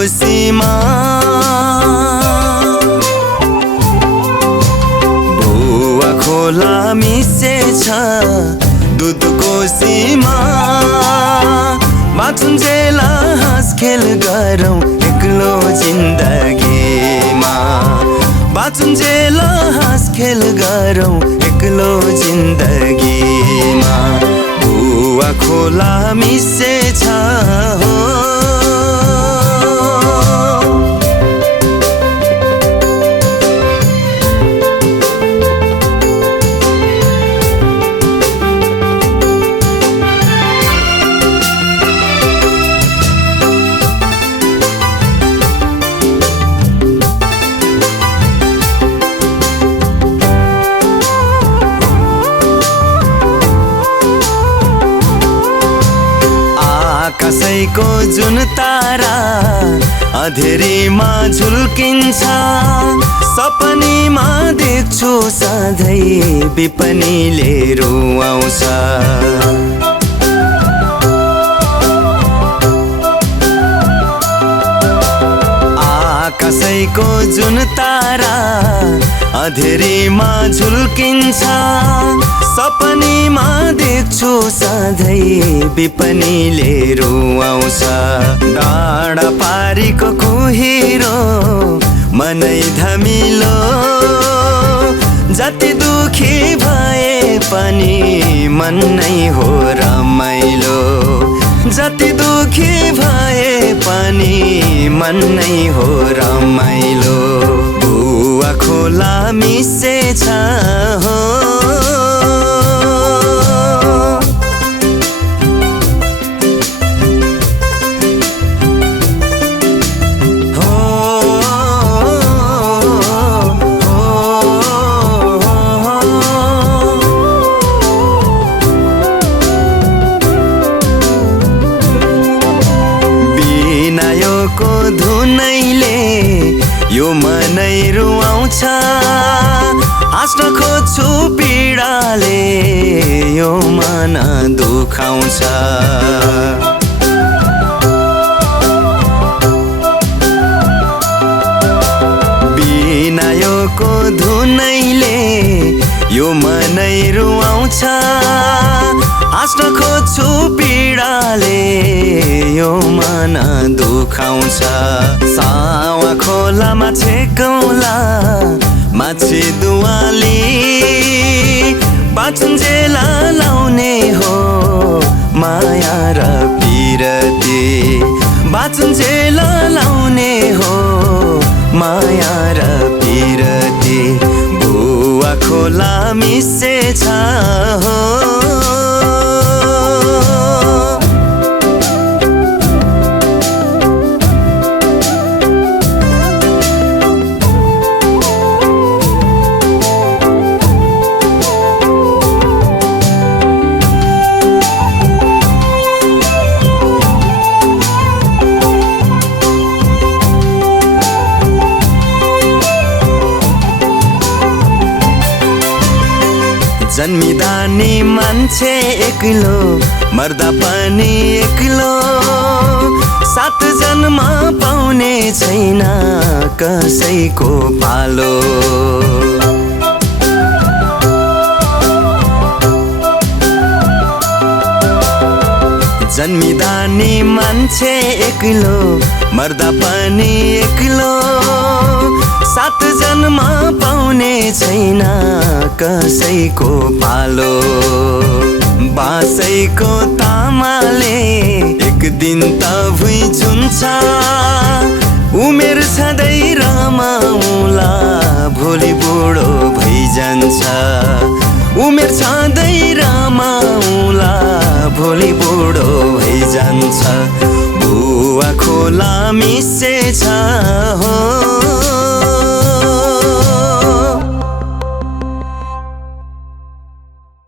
कोसीमा भुवा खोला मिसेछ दुध कोसीमा बाँचुन्जेल हाँस खेल गरौँ एक्लो जिन्दगीमा बाँचुन्जेल हाँस खेल गरौँ एक्लो जिन्दगीमा भुवा खोला मिसेछ हो आकाशैको जुन तारा अँधेरीमा झुल्किन्छ सपनीमा देख्छु सधैँ विपनीले रुवाउँछ आकाशैको जुन तारा अँधेरीमा झुल्किन्छ सपनीमा देख्छु सधैँ विपनीले रुवाउँछ डाँडा पारीको कुहिरो मनै धमिलो जति दुखी भए पनि मन नै हो रमाइलो जति दुखी भए पनि मन नै हो रमाइलो भुवा खोला मिसेछ हो को धुनैले यो मनै रुवाउँछ हाँस्न खोज्छु पीडाले यो मन दुखाउँछ बिना योको धुनैले यो मनै रुवाउँछ हाँस्न खोज्छु पीडाले यो मन दुखाउँछ सावा खोलामा छेकौला माछी दुवाली बाँचुन्जेल लाउने हो माया र पिरती बाँचुन्जेल लाउने हो माया र पिरती भुवा खोला मिसेछ हो जन्मिदा नि मान्छे एक्लो मर्दा पनि एक्लो सात जन्म पाउने छैन कसैको पालो जन्मिदा नि मान्छे एक्लो मर्दा पनि एक्लो सात जन्म पाउने छैन कसैको पालो बाँसैको तामाले एक दिन त भुइँ झुन्छ उमेर छँदै रमाउला भोलि बुढो भइजान्छ उमेर छँदै रमाउला भोलि बुढो भइजान्छ भुवा खोला मिसेछ हो